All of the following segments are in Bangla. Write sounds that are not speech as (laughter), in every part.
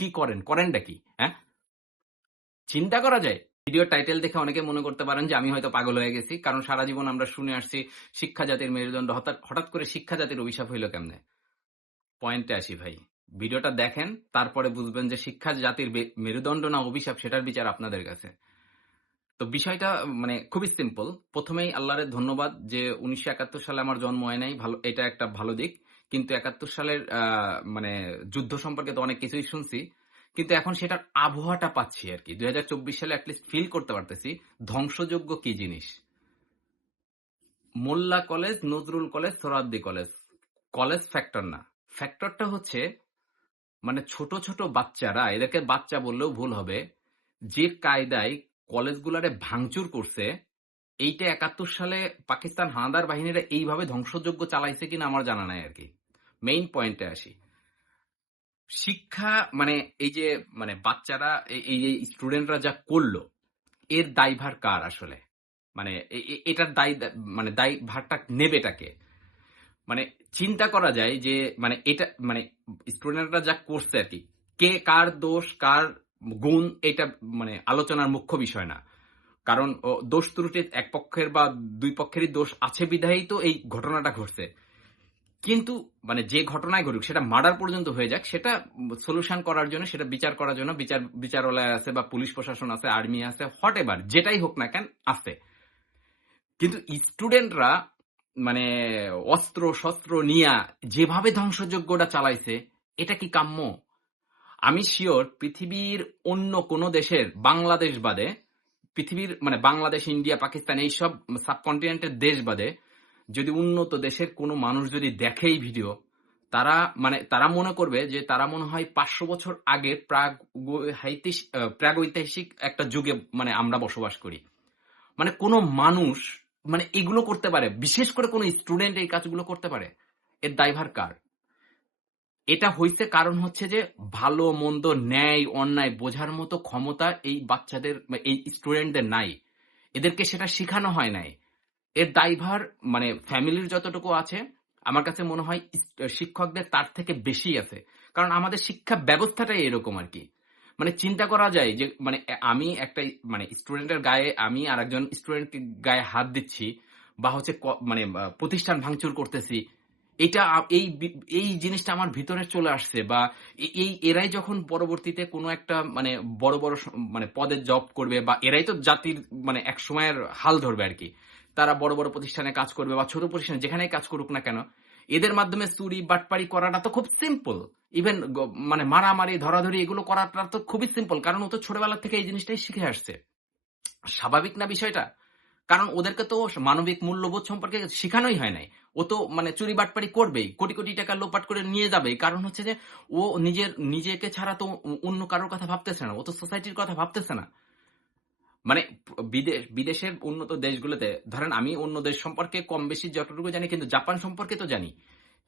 কি করেন? করেনটা কি? হ্যাঁ? চিন্তা করা যায়। ভিডিও টাইটেল দেখে অনেকে মনে করতে পারেন যে আমি হয়তো পাগল হয়ে গেছি, কারণ সারা জীবন আমরা শুনে আসছি, শিক্ষা জাতির মেরুদণ্ড। হঠাৎ করে শিক্ষা জাতির অভিশাপ হইল কেমনে? পয়েন্টে আসি ভাই। ভিডিওটা দেখেন, তারপরে বুঝবেন যে শিক্ষা জাতির মেরুদণ্ড না অভিশাপ সেটার বিচার আপনাদের কাছে। তো বিষয়টা মানে খুবই সিম্পল প্রথমেই আল্লাহরের ধন্যবাদ যে উনিশশো একাত্তর সালে আমার জন্ম হয় নাই। ভালো, এটা একটা ভালো দিক। কিন্তু একাত্তর সালের মানে যুদ্ধ সম্পর্কে তো অনেক কিছুই শুনছি। কিন্তু এখন সেটার আবহাওয়াটা পাচ্ছি আর কি। দুই সালে অ্যাটলিস্ট ফিল করতে পারতেছি, ধ্বংসযোগ্য কি জিনিস? Mollah college, Nazrul college Suhrawardy college. College factor না। ফ্যাক্টরটা হচ্ছে মানে ছোট ছোট বাচ্চারা, এদেরকে বাচ্চা বললেও ভুল হবে, যে কায়দায় কলেজগুলারে ভাঙচুর করছে, এইটা একাত্তর সালে পাকিস্তান হানাদার বাহিনীরা এইভাবে ধ্বংসযোগ্য চালাইছে কিনা আমার জানা নাই আর কি। মেইন পয়েন্টে আসি। শিক্ষা মানে এই যে মানে বাচ্চারা, এই- যে স্টুডেন্টরা যা করল, এর দায়ভার কার আসলে? মানে এটার দায় মানে দায়ভারটা নেবেটাকে মানে চিন্তা করা যায় যে মানে এটা মানে স্টুডেন্টরা যা করছে আর কি, কে কার দোষ, কার গুণ, এটা মানে আলোচনার মুখ্য বিষয় না। কারণ দোষ ত্রুটি এক পক্ষের বা দুই পক্ষেরই দোষ আছে বিধায়ী তো এই ঘটনাটা ঘটছে। কিন্তু মানে যে ঘটনায় ঘটুক, সেটা মার্ডার পর্যন্ত হয়ে যাক, সেটা সলিউশন করার জন্য, সেটা বিচার করার জন্য বিচার, বিচারালয় আছে বা পুলিশ প্রশাসন আছে, আর্মি আছে হট এভার যেটাই হোক না কেন, আছে। কিন্তু স্টুডেন্টরা মানে অস্ত্র, শস্ত্র নিয়া যেভাবে ধ্বংসযজ্ঞটা চালাইছে, এটা কি কাম্য? আমি শিওর পৃথিবীর অন্য কোন দেশের, বাংলাদেশ বাদে, পৃথিবীর মানে বাংলাদেশ, ইন্ডিয়া, পাকিস্তান, এইসব সাবকন্টিনেন্টের দেশ বাদে যদি উন্নত দেশের কোনো মানুষ যদি দেখে এই ভিডিও, তারা মানে তারা মনে করবে যে তারা মনে হয় পাঁচশো বছর আগে প্রাগ প্রাগৈতিহাসিক একটা যুগে মানে আমরা বসবাস করি। মানে কোনো মানুষ মানে এগুলো করতে পারে, বিশেষ করে কোনো স্টুডেন্ট এই কাজগুলো করতে পারে, এর দায়ভার কার? এটা হইতে কারণ হচ্ছে যে ভালো, মন্দ, ন্যায়, অন্যায় বোঝার মতো ক্ষমতা এই বাচ্চাদের, এই স্টুডেন্টদের নাই। এদেরকে সেটা শেখানো হয় নাই। এর দায়ভার মানে ফ্যামিলির যতটুকু আছে, আমার কাছে মনে হয় শিক্ষকদের তার থেকে বেশি আছে। কারণ আমাদের শিক্ষা ব্যবস্থাটাই এরকম আর কি। মানে চিন্তা করা যায় যে মানে আমি একটা মানে স্টুডেন্টের গায়ে আমি আর একজন স্টুডেন্ট গায়ে হাত দিচ্ছি বা হচ্ছে মানে প্রতিষ্ঠান ভাঙচুর করতেছি, এটা এই এই জিনিসটা আমার ভিতরে চলে আসছে বা এই, এরাই যখন পরবর্তীতে কোনো একটা মানে বড় বড় মানে পদে জব করবে বা এরাই তো জাতির মানে এক সময়ের হাল ধরবে আর কি। তারা বড় বড় প্রতিষ্ঠানে কাজ করবে বা ছোট প্রতিষ্ঠানে যেখানেই কাজ করুক না কেন, এদের মাধ্যমে চুরি বাটপারি করাটা তো খুব সিম্পল ইভেন মানে মারামারি, ধরাধরি এগুলো করাটা তো খুবই সিম্পল কারণ ও তো ছোটবেলা থেকে এই জিনিসটাই শিখে আসছে। স্বাভাবিক না বিষয়টা? কারণ ওদেরকে তো মানবিক মূল্যবোধ সম্পর্কে শেখানোই হয় নাই। ও তো মানে চুরি বাটপারি করবেই, কোটি কোটি টাকা লোপাট করে নিয়ে যাবে কারণ হচ্ছে যে, ও নিজের, নিজেকে ছাড়া তো অন্য কারোর কথা ভাবতেছে না, ও তো সোসাইটির কথা ভাবতেছে না। মানে বিদেশ বিদেশের উন্নত দেশগুলোতে, ধরেন আমি অন্য দেশ সম্পর্কে কম বেশি যতটুকু জানি, কিন্তু জাপান সম্পর্কে তো জানি।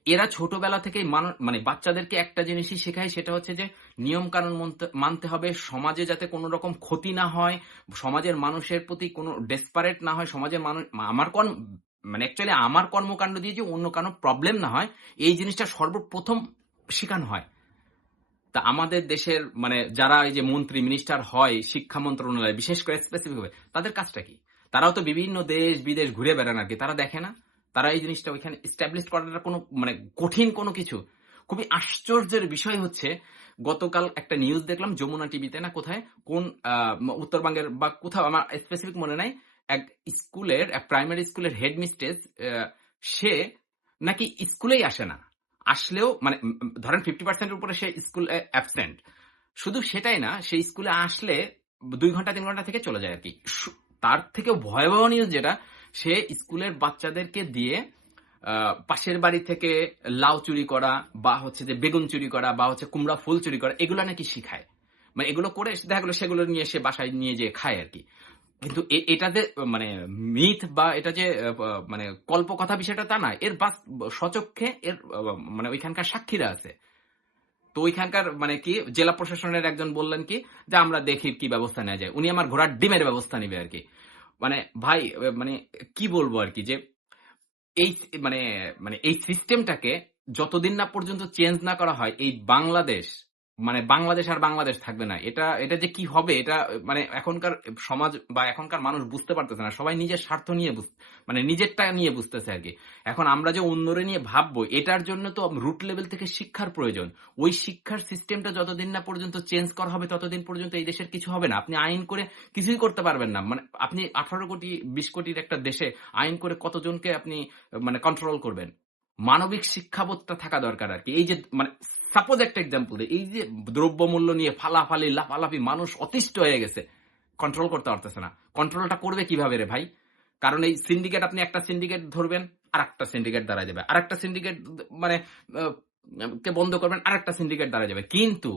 এরা ছোটবেলা থেকে মানে বাচ্চাদেরকে একটা জিনিসই শেখায়, সেটা হচ্ছে যে নিয়ম কানুন মানতে- হবে, সমাজে যাতে কোনো রকম ক্ষতি না হয়, সমাজের মানুষের প্রতি কোনো ডেসপারেট না হয়, সমাজের মানুষ আমার কর্ম মানে অ্যাকচুয়ালি আমার কর্মকাণ্ড দিয়ে যে অন্য কারও প্রবলেম না হয়, এই জিনিসটা সর্বপ্রথম শেখানো হয়। তা আমাদের দেশের মানে যারা এই যে মন্ত্রী মিনিস্টার হয় শিক্ষা মন্ত্রণালয়, বিশেষ করে স্পেসিফিক ভাবে, তাদের কাজটা কি? তারাও তো বিভিন্ন দেশ, বিদেশ ঘুরে বেড়ান আর কি। তারা দেখে না? তারা এই জিনিসটা ওইখানে স্ট্যাবলিশ করাটা কোনো মানে কঠিন কোনো কিছু। খুবই আশ্চর্যের বিষয় হচ্ছে, গতকাল একটা নিউজ দেখলাম যমুনা টিভিতে না কোথায়? কোন উত্তরবঙ্গের বা কোথাও, আমার স্পেসিফিক মনে নাই। এক স্কুলের প্রাইমারি স্কুলের হেড মিস্ট্রেস সে নাকি স্কুলেই আসে না। আসলেও মানে ধরেন ফিফটি পার্সেন্টের উপরে সে স্কুল অ্যাবসেন্ট শুধু সেটাই না, সে স্কুলে আসলে দুই ঘণ্টা, তিন ঘণ্টা থেকে চলে যায় আর কি। তার থেকেও ভয়াবহ নিউজ যেটা, সে স্কুলের বাচ্চাদেরকে দিয়ে পাশের বাড়ি থেকে লাউ চুরি করা বা হচ্ছে যে বেগুন চুরি করা বা হচ্ছে কুমড়া ফুল চুরি করা, এগুলো নাকি শিখায়। মানে এগুলো করে দেখা গেলো সেগুলো নিয়ে সে বাসায় নিয়ে যেয়ে খায় আর কি। কিন্তু এটা মানে মিথ বা এটা যে মানে কল্পকথা বিষয়টা তা না, এর বাস, সচক্ষে এর মানে ওইখানকার সাক্ষীরা আছে। তো ওইখানকার মানে কি, জেলা প্রশাসনের একজন বললেন কি, যে আমরা দেখি কি ব্যবস্থা নেওয়া যায়। উনি আমার ঘোড়ার ডিমের ব্যবস্থা নেবে আর কি। মানে ভাই মানে কি বলব আর কি, যে, এই মানে মানে এই সিস্টেমটাকে যতদিন না পর্যন্ত চেঞ্জ না করা হয়, এই বাংলাদেশ মানে বাংলাদেশ আর বাংলাদেশ থাকবে না। এটা এটা যে কি হবে, এটা মানে এখনকার সমাজ বা এখনকার মানুষ বুঝতে পারতেছে না। সবাই নিজের স্বার্থ নিয়ে মানে নিজেরটা নিয়ে বুঝতেছে আর কি। এখন আমরা যে অন্যরে নিয়ে ভাববো, এটার জন্য তো রুট লেভেল থেকে শিক্ষার প্রয়োজন। ওই শিক্ষার সিস্টেমটা যতদিন না পর্যন্ত চেঞ্জ করা হবে, ততদিন পর্যন্ত এই দেশের কিছু হবে না। আপনি আইন করে কিছুই করতে পারবেন না। মানে আপনি আঠারো কোটি, বিশ কোটির একটা দেশে আইন করে কতজনকে আপনি মানে কন্ট্রোল করবেন? মানবিক শিক্ষাবোধটা থাকা দরকার আর কি। এই যে মানে সাপোজ একটা এক্সাম্পল এই যে দ্রব্যমূল্য নিয়ে ফালাফালি, লাফালাফি, মানুষ অতিষ্ঠ হয়ে গেছে। কন্ট্রোল করতে পারতেছে না। কন্ট্রোলটা করবে কীভাবে রে ভাই? কারণ এই সিন্ডিকেট আপনি একটা সিন্ডিকেট ধরবেন আর একটা সিন্ডিকেট দাঁড়ায় যাবে। আর একটা সিন্ডিকেট মানে কে বন্ধ করবেন আর একটা সিন্ডিকেট দ্বারা যাবে। কিন্তু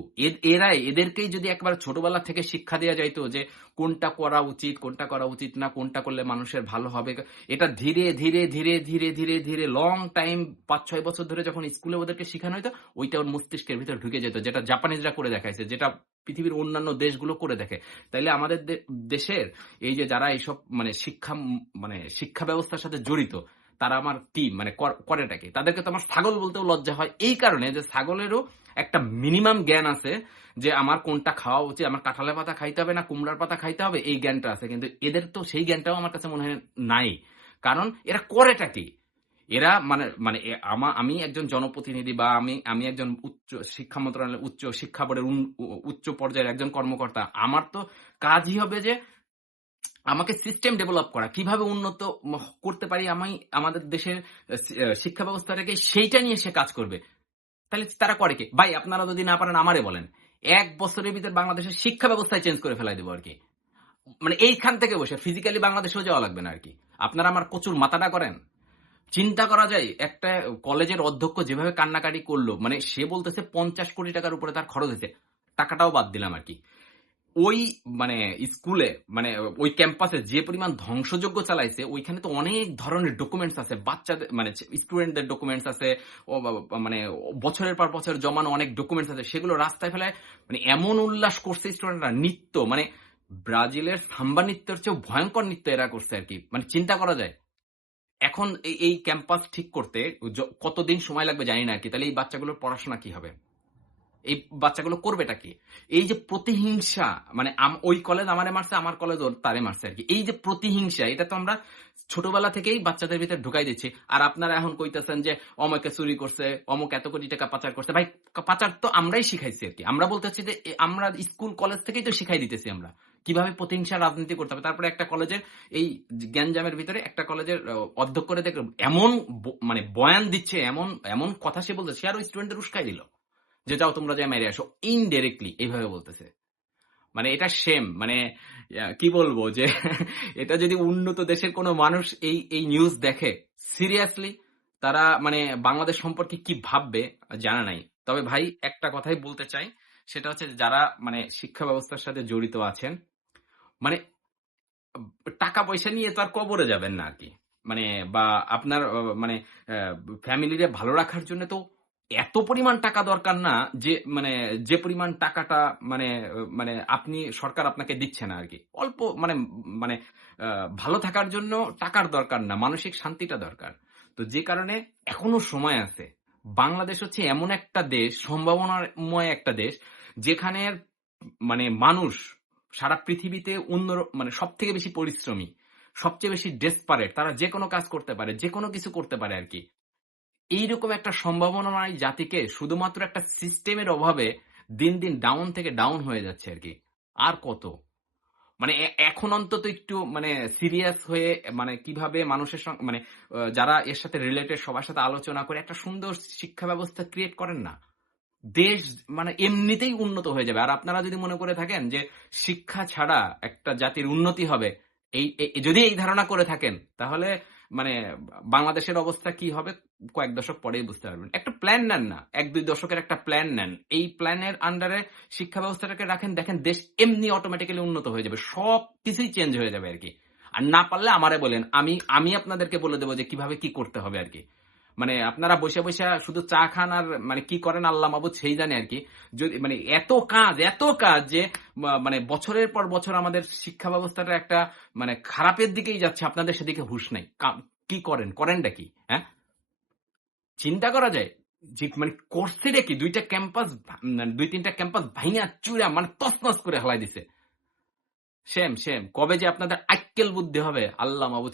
এরাই এদেরকেই যদি একবার ছোটবেলা থেকে শিক্ষা দেওয়া যাইতো যে কোনটা করা উচিত, কোনটা করা উচিত না, কোনটা করলে মানুষের ভালো হবে, এটা ধীরে ধীরে ধীরে ধীরে ধীরে ধীরে লং টাইম পাঁচ ছয় বছর ধরে যখন স্কুলে ওদেরকে শেখানো হতো ওইটা ওর মস্তিষ্কের ভিতরে ঢুকে যেত, যেটা জাপানিজরা করে দেখাইছে, যেটা পৃথিবীর অন্যান্য দেশগুলো করে দেখে। তাইলে আমাদের দেশের এই যে যারা এইসব মানে শিক্ষা মানে শিক্ষা ব্যবস্থার সাথে জড়িত তারা আমার টিম মানে কর- করেটা কি তাদেরকে তো আমার ছাগল বলতেও লজ্জা হয়। এই কারণে যে ছাগলেরও একটা মিনিমাম জ্ঞান আছে যে আমার কোনটা খাওয়া উচিত। আমার কাঁঠালের পাতা খাইতে হবে না, কুমড়ার পাতা খাইতে হবে, এই জ্ঞানটা আছে। কিন্তু এদের তো সেই জ্ঞানটাও আমার কাছে মনে হয় নাই। কারণ এরা করেটা কি? এরা মানে মানে আমা, আমি একজন জনপ্রতিনিধি বা আমি আমি একজন উচ্চ শিক্ষা মন্ত্রণালয়ের উচ্চ শিক্ষা বোর্ডের উচ্চ পর্যায়ের একজন কর্মকর্তা। আমার তো কাজই হবে যে আমাকে সিস্টেম ডেভেলপ করা, কীভাবে উন্নত করতে পারি আমি, আমাদের দেশের শিক্ষা ব্যবস্থাটাকে, সেইটা নিয়ে সে কাজ করবে। তাহলে তারা করে কি? ভাই, আপনারা যদি না পারেন, আমারে বলেন। এক বছরের ভিতর বাংলাদেশের শিক্ষা ব্যবস্থায় চেঞ্জ করে ফেলাই দেবো আর কি। মানে এইখান থেকে বসে ফিজিক্যালি বাংলাদেশেও যাওয়া লাগবে না আর কি। আপনারা আমার প্রচুর মাথাটা করেন। চিন্তা করা যায়, একটা কলেজের অধ্যক্ষ যেভাবে কান্নাকাটি করল মানে সে বলতেছে পঞ্চাশ কোটি টাকার উপরে তার খরচ হয়েছে, টাকাটাও বাদ দিলাম আর কি। ওই মানে স্কুলে মানে ওই ক্যাম্পাসে যে পরিমাণ ধ্বংসযোগ্য চালাইছে, ওইখানে তো অনেক ধরনের ডকুমেন্টস আছে। বাচ্চাদের মানে স্টুডেন্টদের ডকুমেন্টস আছে মানে বছরের পর বছর জমানো অনেক ডকুমেন্টস আছে। সেগুলো রাস্তায় ফেলায় মানে এমন উল্লাস করছে স্টুডেন্টরা নৃত্য। মানে ব্রাজিলের সাম্বা নৃত্যের চেয়েও ভয়ঙ্কর নৃত্য এরা করছে আর কি। মানে চিন্তা করা যায়। এখন এই এই ক্যাম্পাস ঠিক করতে কতদিন সময় লাগবে জানি না আর কি। তাহলে এই বাচ্চাগুলোর পড়াশোনা কি হবে? এই বাচ্চাগুলো করবেটা কি? এই যে প্রতিহিংসা মানে ওই কলেজ আমারে মারছে, আমার কলেজ ওর তারে মারছে আর কি। এই যে প্রতিহিংসা, এটা তো আমরা ছোটবেলা থেকেই বাচ্চাদের ভিতরে ঢুকাই দিচ্ছি। আর আপনারা এখন কইতেছেন যে, অমকে চুরি করছে, অমক এত কোটি টাকা পাচার করছে। ভাই পাচার তো আমরাই শিখাইছি আর কি। আমরা বলতে চাচ্ছি যে আমরা স্কুল কলেজ থেকেই তো শিখাই দিতেছি আমরা। কীভাবে প্রতিহিংসা, রাজনীতি করতে হবে? তারপরে একটা কলেজের এই জ্ঞানজামের ভিতরে একটা কলেজের অধ্যক্ষ করে দেখল এমন মানে বয়ান দিচ্ছে, এমন এমন কথা সে বলছে সে আর স্টুডেন্টদের উস্কাই দিল। যে যাও তোমরা যাই মেরে আসো ইনডাইরেক্টলি এইভাবে বলতেছে। মানে এটা সেম মানে কি বলব যে, (laughs) এটা যদি উন্নত দেশের কোনো মানুষ এই এই নিউজ দেখে সিরিয়াসলি তারা মানে বাংলাদেশ সম্পর্কে কি ভাববে, জানা নাই। তবে ভাই, একটা কথাই বলতে চাই, সেটা হচ্ছে যারা মানে শিক্ষা ব্যবস্থার সাথে জড়িত আছেন মানে টাকা পয়সা নিয়ে তো আর কবরে যাবেন না আর কি। মানে বা আপনার মানে ফ্যামিলিরে ভালো রাখার জন্য তো এত পরিমাণ টাকা দরকার না যে মানে যে পরিমাণ টাকাটা মানে মানে আপনি, সরকার আপনাকে দিচ্ছে না আর কি। অল্প মানে মানে ভালো থাকার জন্য টাকার দরকার না, মানসিক শান্তিটা দরকার। তো যে কারণে এখনও সময় আছে। বাংলাদেশ হচ্ছে এমন একটা দেশ, সম্ভাবনাময় একটা দেশ, যেখানে মানে মানুষ সারা পৃথিবীতে অন্য মানে সব থেকে বেশি পরিশ্রমী, সবচেয়ে বেশি ডেসপারেট তারা যে কোনো কাজ করতে পারে যে কোনো কিছু করতে পারে আর কি। এইরকম একটা সম্ভাবনা সম্ভাবনাময় জাতিকে শুধুমাত্র একটা সিস্টেমের অভাবে দিন দিন ডাউন থেকে ডাউন হয়ে যাচ্ছে আর কি। আর কত? মানে এখন অন্তত একটু মানে সিরিয়াস হয়ে মানে কীভাবে মানুষের সঙ্গে মানে যারা এর সাথে রিলেটেড সবার সাথে আলোচনা করে একটা সুন্দর শিক্ষা ব্যবস্থা ক্রিয়েট করেন না। দেশ মানে এমনিতেই উন্নত হয়ে যাবে। আর আপনারা যদি মনে করে থাকেন যে শিক্ষা ছাড়া একটা জাতির উন্নতি হবে, এই- যদি এই ধারণা করে থাকেন, তাহলে মানে বাংলাদেশের অবস্থা কি হবে কয়েক দশক পরেই বুঝতে পারবেন। একটা প্ল্যান নেন না, এক দুই দশকের একটা প্ল্যান নেন। এই প্ল্যানের আন্ডারে শিক্ষা ব্যবস্থাটাকে রাখেন, দেখেন দেশ এমনি অটোমেটিক্যালি উন্নত হয়ে যাবে, সব কিছুই চেঞ্জ হয়ে যাবে আর কি। আর না পারলে আমারে বলেন, আমি আমি আপনাদেরকে বলে দেবো যে কীভাবে কি করতে হবে আর কি। মানে আপনারা বসে বসে শুধু চা খান আর মানে কি করেন আল্লাহ মাবুদ সেই জানে আর কি। যদি মানে এত কাজ এত কাজ যে মানে বছরের পর বছর আমাদের শিক্ষা ব্যবস্থাটা একটা মানে খারাপের দিকেই যাচ্ছে, আপনাদের সেদিকে হুঁশ নাই। কি করেন? করেনটা কি? হ্যাঁ? চিন্তা করা যায়। যে মানে করছে রে কি? দুইটা ক্যাম্পাস দুই তিনটা ক্যাম্পাস ভাইঙা চুরা মানে তসনস করে হেলাই দিছে। Same same. কবে যে আপনাদের আক্কেল বুদ্ধি হবে, আল্লাহ মাবুদ